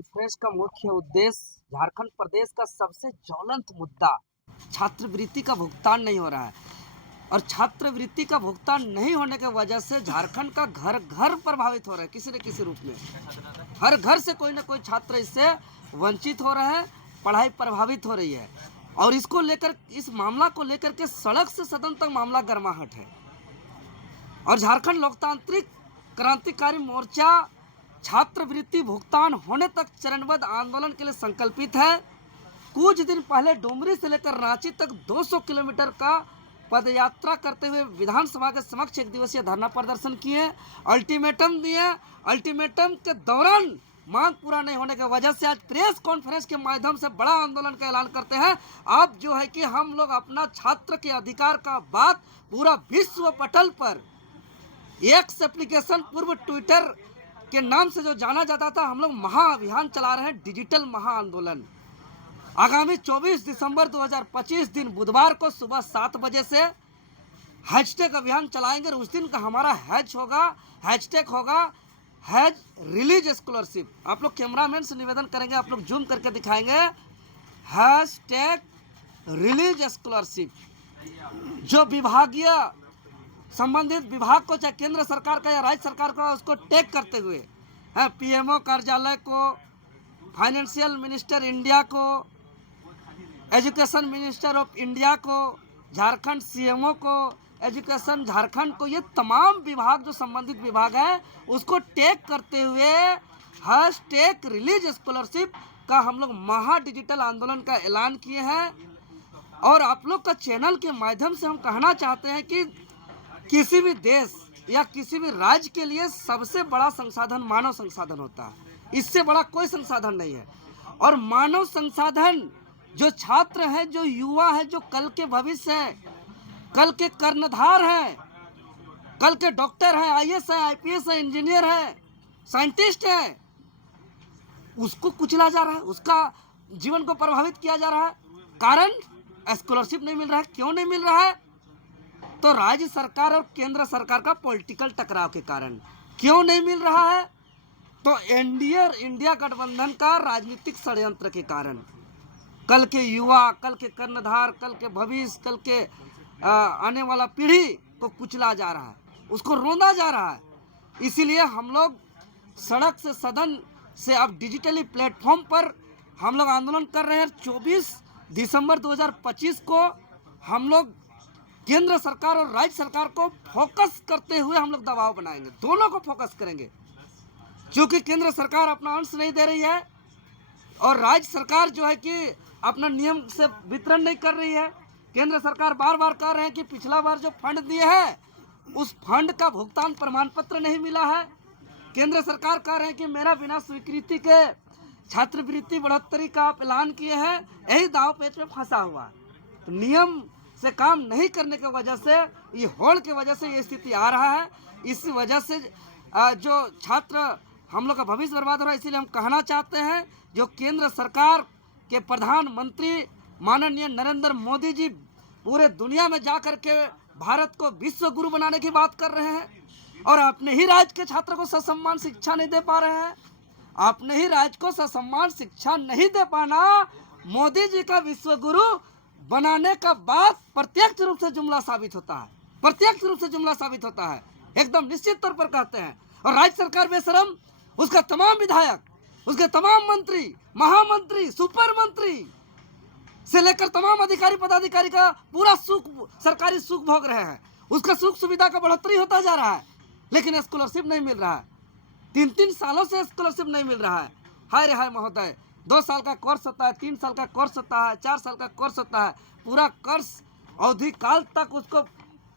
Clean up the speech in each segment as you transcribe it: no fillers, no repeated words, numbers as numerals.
Conference का मुख्य उद्देश्य झारखंड प्रदेश का सबसे ज्वलंत मुद्दा छात्रवृत्ति का भुगतान नहीं हो रहा है और छात्रवृत्ति का भुगतान नहीं होने की वजह से झारखंड का घर घर प्रभावित हो रहा है किसी न किसी रूप में। हर घर से कोई ना कोई छात्र इससे वंचित हो रहे हैं, पढ़ाई प्रभावित हो रही है और इसको लेकर इस मामला को लेकर के सड़क से सदन तक मामला गर्माहट है। और झारखंड लोकतांत्रिक क्रांतिकारी मोर्चा छात्रवृत्ति भुगतान होने तक चरणबद्ध आंदोलन के लिए संकल्पित है। कुछ दिन पहले डुमरी से लेकर रांची तक 200 किलोमीटर का पदयात्रा करते हुए विधानसभा के समक्ष एक दिवसीय धरना प्रदर्शन किए, अल्टीमेटम दिए। अल्टीमेटम के दौरान मांग पूरा नहीं होने की वजह से आज प्रेस कॉन्फ्रेंस के माध्यम से बड़ा आंदोलन का ऐलान करते हैं। अब जो है कि हम लोग अपना छात्र के अधिकार का बात पूरा विश्व पटल पर एक्स एप्लीकेशन पूर्व ट्विटर के नाम से जो जाना जाता था, हम लोग महाअभियान चला रहे हैं, डिजिटल महाआंदोलन। आगामी 24 दिसंबर 2025 दिन बुधवार को सुबह 7 बजे से हैशटैग अभियान चलाएंगे। उस दिन का हमारा हैशटैग होगा हैज रिलीज स्कॉलरशिप। आप लोग कैमरामैन से निवेदन करेंगे, आप लोग जूम करके दिखाएंगे हैशटैग रिलीज स्कॉलरशिप। जो विभागीय संबंधित विभाग को, चाहे केंद्र सरकार का या राज्य सरकार का, उसको टैग करते हुए पीएमओ कार्यालय को, फाइनेंशियल मिनिस्टर इंडिया को, एजुकेशन मिनिस्टर ऑफ इंडिया को, झारखंड सीएमओ को, एजुकेशन झारखंड को, ये तमाम विभाग जो संबंधित विभाग है उसको टैग करते हुए हैशटैग रिलीज स्कॉलरशिप का हम लोग महा डिजिटल आंदोलन का ऐलान किए हैं। और आप लोग का चैनल के माध्यम से हम कहना चाहते हैं कि किसी भी देश या किसी भी राज्य के लिए सबसे बड़ा संसाधन मानव संसाधन होता है, इससे बड़ा कोई संसाधन नहीं है। और मानव संसाधन जो छात्र है, जो युवा है, जो कल के भविष्य है, कल के कर्णधार हैं, कल के डॉक्टर हैं, आईएएस है, आईपीएस है, इंजीनियर है, साइंटिस्ट है, उसको कुचला जा रहा है, उसका जीवन को प्रभावित किया जा रहा है। कारण स्कॉलरशिप नहीं मिल रहा है। क्यों नहीं मिल रहा है? तो राज्य सरकार और केंद्र सरकार का पॉलिटिकल टकराव के कारण। क्यों नहीं मिल रहा है? तो एनडीए इंडिया गठबंधन का राजनीतिक षड्यंत्र के कारण। कल के युवा, कल के कर्णधार, कल के भविष्य, कल के आने वाला पीढ़ी को कुचला जा रहा है, उसको रोंदा जा रहा है। इसीलिए हम लोग सड़क से सदन से अब डिजिटली प्लेटफॉर्म पर हम लोग आंदोलन कर रहे हैं। 24 दिसंबर 2025 को हम लोग केंद्र सरकार और राज्य सरकार को फोकस करते हुए हम लोग दबाव बनाएंगे, दोनों को फोकस करेंगे। क्योंकि केंद्र सरकार अपना अंश नहीं दे रही है और राज्य सरकार जो है कि अपना नियम से वितरण नहीं कर रही है। केंद्र सरकार बार बार कह रहे हैं कि पिछला बार जो फंड दिए हैं उस फंड का भुगतान प्रमाण पत्र नहीं मिला है। केंद्र सरकार कह रहे हैं कि मेरा बिना स्वीकृति के छात्रवृत्ति बढ़ोतरी का आप ऐलान किए हैं, यही दांव पेच में फंसा हुआ है। तो नियम से काम नहीं करने की वजह से, ये होड़ की वजह से ये स्थिति आ रहा है। इस वजह से जो छात्र हम लोग का भविष्य बर्बाद हो रहा है। इसीलिए हम कहना चाहते हैं, जो केंद्र सरकार के प्रधानमंत्री माननीय नरेंद्र मोदी जी पूरे दुनिया में जा कर के भारत को विश्व गुरु बनाने की बात कर रहे हैं और अपने ही राज्य के छात्र को ससम्मान शिक्षा नहीं दे पा रहे हैं। अपने ही राज्य को ससम्मान शिक्षा नहीं दे पाना मोदी जी का विश्व गुरु बनाने का बात प्रत्यक्ष रूप से जुमला साबित होता है, प्रत्यक्ष रूप से जुमला साबित होता है, एकदम निश्चित तौर पर कहते हैं। और राज्य सरकार बेशरम, उसका तमाम विधायक, उसके तमाम मंत्री, महामंत्री, सुपर मंत्री से लेकर तमाम अधिकारी पदाधिकारी का पूरा सुख, सरकारी सुख भोग रहे हैं। उसका सुख सुविधा का बढ़ोतरी होता जा रहा है, लेकिन स्कॉलरशिप नहीं मिल रहा है। 3-3 सालों से स्कॉलरशिप नहीं मिल रहा है। हाय रे हाय महोदय, 2 साल का कोर्स होता है, 3 साल का कोर्स होता है, 4 साल का कोर्स होता है। पूरा कोर्स अवधि काल तक उसको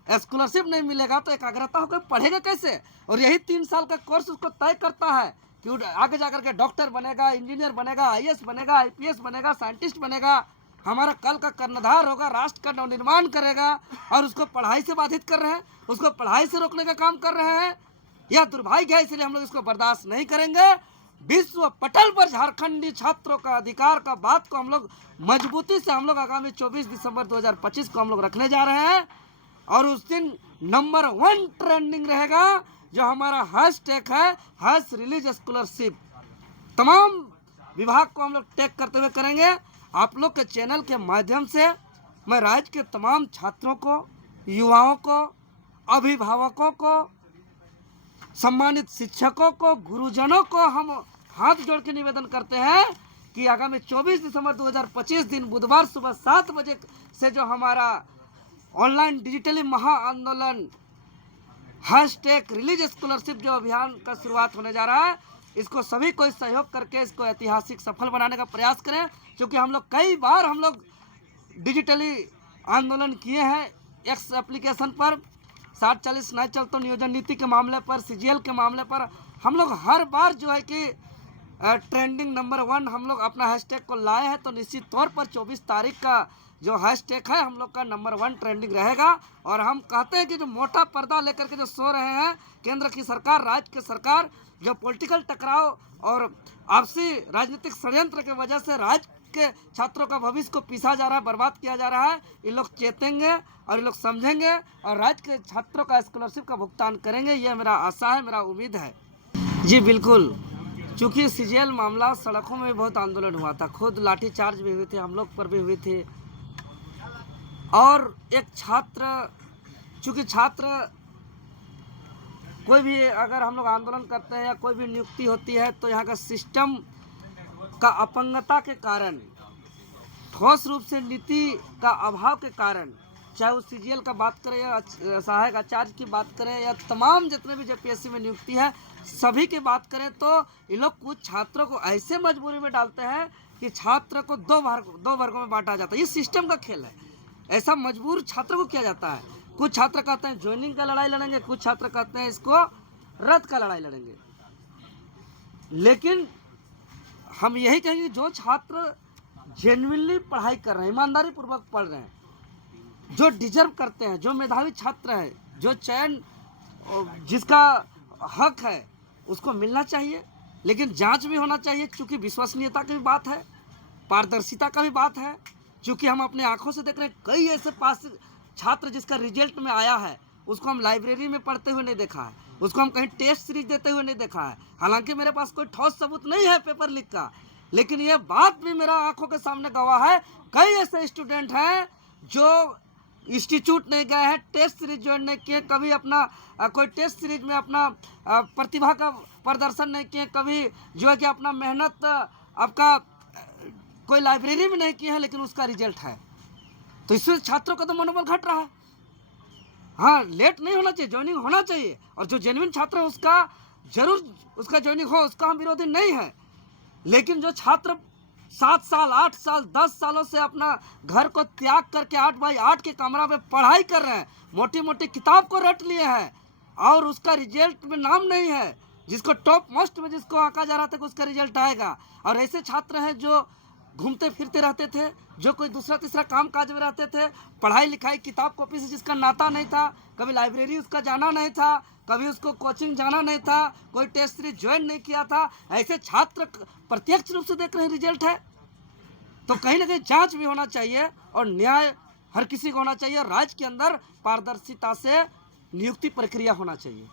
स्कॉलरशिप नहीं मिलेगा तो एकाग्रता होकर पढ़ेगा कैसे? और यही 3 साल का कोर्स उसको तय करता है कि आगे जाकर के डॉक्टर बनेगा, इंजीनियर बनेगा, आईएएस बनेगा, आईपीएस बनेगा, साइंटिस्ट बनेगा, हमारा कल का कर्णधार होगा, राष्ट्र का नवनिर्माण करेगा। और उसको पढ़ाई से बाधित कर रहे हैं, उसको पढ़ाई से रोकने का काम कर रहे हैं। यह दुर्भाग्य है, इसलिए हम लोग इसको बर्दाश्त नहीं करेंगे। विश्व पटल पर झारखंडी छात्रों का अधिकार का बात को हम लोग मजबूती से हम लोग आगामी 24 दिसंबर 2025 को हम लोग रखने जा रहे हैं। और उस दिन नंबर 1 ट्रेंडिंग रहेगा जो हमारा हैशटैग है, हैश रिलीज स्कॉलरशिप। तमाम विभाग को हम लोग टैग करते हुए करेंगे। आप लोग के चैनल के माध्यम से मैं राज्य के तमाम छात्रों को, युवाओं को, अभिभावकों को, सम्मानित शिक्षकों को, गुरुजनों को हम हाथ जोड़ के निवेदन करते हैं कि आगामी 24 दिसंबर 2025 दिन बुधवार सुबह 7 बजे से जो हमारा ऑनलाइन डिजिटली महा आंदोलन #रिलीज स्कॉलरशिप जो अभियान का शुरुआत होने जा रहा है, इसको सभी कोई सहयोग करके इसको ऐतिहासिक सफल बनाने का प्रयास करें। क्योंकि हम लोग कई बार डिजिटली आंदोलन किए हैं एक्स एप्लीकेशन पर, 60-40 नहीं चलते नियोजन नीति के मामले पर, सीजीएल के मामले पर हम लोग हर बार जो है कि ट्रेंडिंग नंबर 1 हम लोग अपना हैशटैग को लाए हैं। तो निश्चित तौर पर 24 तारीख का जो हैशटैग है हम लोग का नंबर 1 ट्रेंडिंग रहेगा। और हम कहते हैं कि जो मोटा पर्दा लेकर के जो सो रहे हैं केंद्र की सरकार, राज्य की सरकार, जो पॉलिटिकल टकराव और आपसी राजनीतिक षड्यंत्र की वजह से राज्य के छात्रों का भविष्य को पीसा जा रहा है, बर्बाद किया जा रहा है, ये लोग चेतेंगे और ये लोग समझेंगे और राज्य के छात्रों का स्कॉलरशिप का भुगतान करेंगे। ये मेरा आशा है, मेरा उम्मीद है। जी बिल्कुल, चूँकि सीजीएल मामला सड़कों में बहुत आंदोलन हुआ था, खुद लाठीचार्ज भी हुए थे, हम लोग पर भी हुई थी। और एक छात्र, चूँकि छात्र कोई भी अगर हम लोग आंदोलन करते हैं या कोई भी नियुक्ति होती है तो यहाँ का सिस्टम का अपंगता के कारण, ठोस रूप से नीति का अभाव के कारण, चाहे वो सीजीएल का बात करें या सहायक आचार्य की बात करें या तमाम जितने भी जेपीएससी में नियुक्ति है सभी की बात करें, तो ये लोग कुछ छात्रों को ऐसे मजबूरी में डालते हैं कि छात्र को दो वर्गों में बांटा जाता है। ये सिस्टम का खेल है, ऐसा मजबूर छात्र को किया जाता है। कुछ छात्र कहते हैं ज्वाइनिंग का लड़ाई लड़ेंगे, कुछ छात्र कहते हैं इसको रद्द का लड़ाई लड़ेंगे। लेकिन हम यही कहेंगे जो छात्र जेन्युइनली पढ़ाई कर रहे हैं, ईमानदारी पूर्वक पढ़ रहे हैं, जो डिजर्व करते हैं, जो मेधावी छात्र है, जो चयन जिसका हक है उसको मिलना चाहिए। लेकिन जांच भी होना चाहिए, क्योंकि विश्वसनीयता की भी बात है, पारदर्शिता का भी बात है। क्योंकि हम अपने आंखों से देख रहे हैं कई ऐसे पास छात्र जिसका रिजल्ट में आया है उसको हम लाइब्रेरी में पढ़ते हुए नहीं देखा है, उसको हम कहीं टेस्ट सीरीज देते हुए नहीं देखा है। हालांकि मेरे पास कोई ठोस सबूत नहीं है पेपर लीक का, लेकिन ये बात भी मेरा आंखों के सामने गवाह है। कई ऐसे स्टूडेंट हैं जो इंस्टीट्यूट नहीं गए हैं, टेस्ट सीरीज ज्वाइन नहीं किए, कभी अपना कोई टेस्ट सीरीज में अपना प्रतिभा का प्रदर्शन नहीं किए, कभी जो है कि अपना मेहनत आपका कोई लाइब्रेरी में नहीं की है, लेकिन उसका रिजल्ट है। तो इससे छात्रों का तो मनोबल घट रहा है। हाँ, लेट नहीं होना चाहिए, ज्वाइनिंग होना चाहिए, और जो जेन्युइन छात्र है उसका जरूर उसका ज्वाइनिंग हो, उसका हम विरोधी नहीं है। लेकिन जो छात्र 7 साल, 8 साल, 10 सालों से अपना घर को त्याग करके 8x8 के कमरा में पढ़ाई कर रहे हैं, मोटी मोटी किताब को रट लिए हैं और उसका रिजल्ट में नाम नहीं है, जिसको टॉप मोस्ट में जिसको आंका जा रहा था कि उसका रिजल्ट आएगा। और ऐसे छात्र हैं जो घूमते फिरते रहते थे, जो कोई दूसरा तीसरा काम काज में रहते थे, पढ़ाई लिखाई किताब कॉपी से जिसका नाता नहीं था, कभी लाइब्रेरी उसका जाना नहीं था, कभी उसको कोचिंग जाना नहीं था, कोई टेस्ट सीरीज ज्वाइन नहीं किया था, ऐसे छात्र प्रत्यक्ष रूप से देख रहे हैं रिजल्ट है। तो कहीं ना कहीं जांच भी होना चाहिए और न्याय हर किसी को होना चाहिए। राज्य के अंदर पारदर्शिता से नियुक्ति प्रक्रिया होना चाहिए।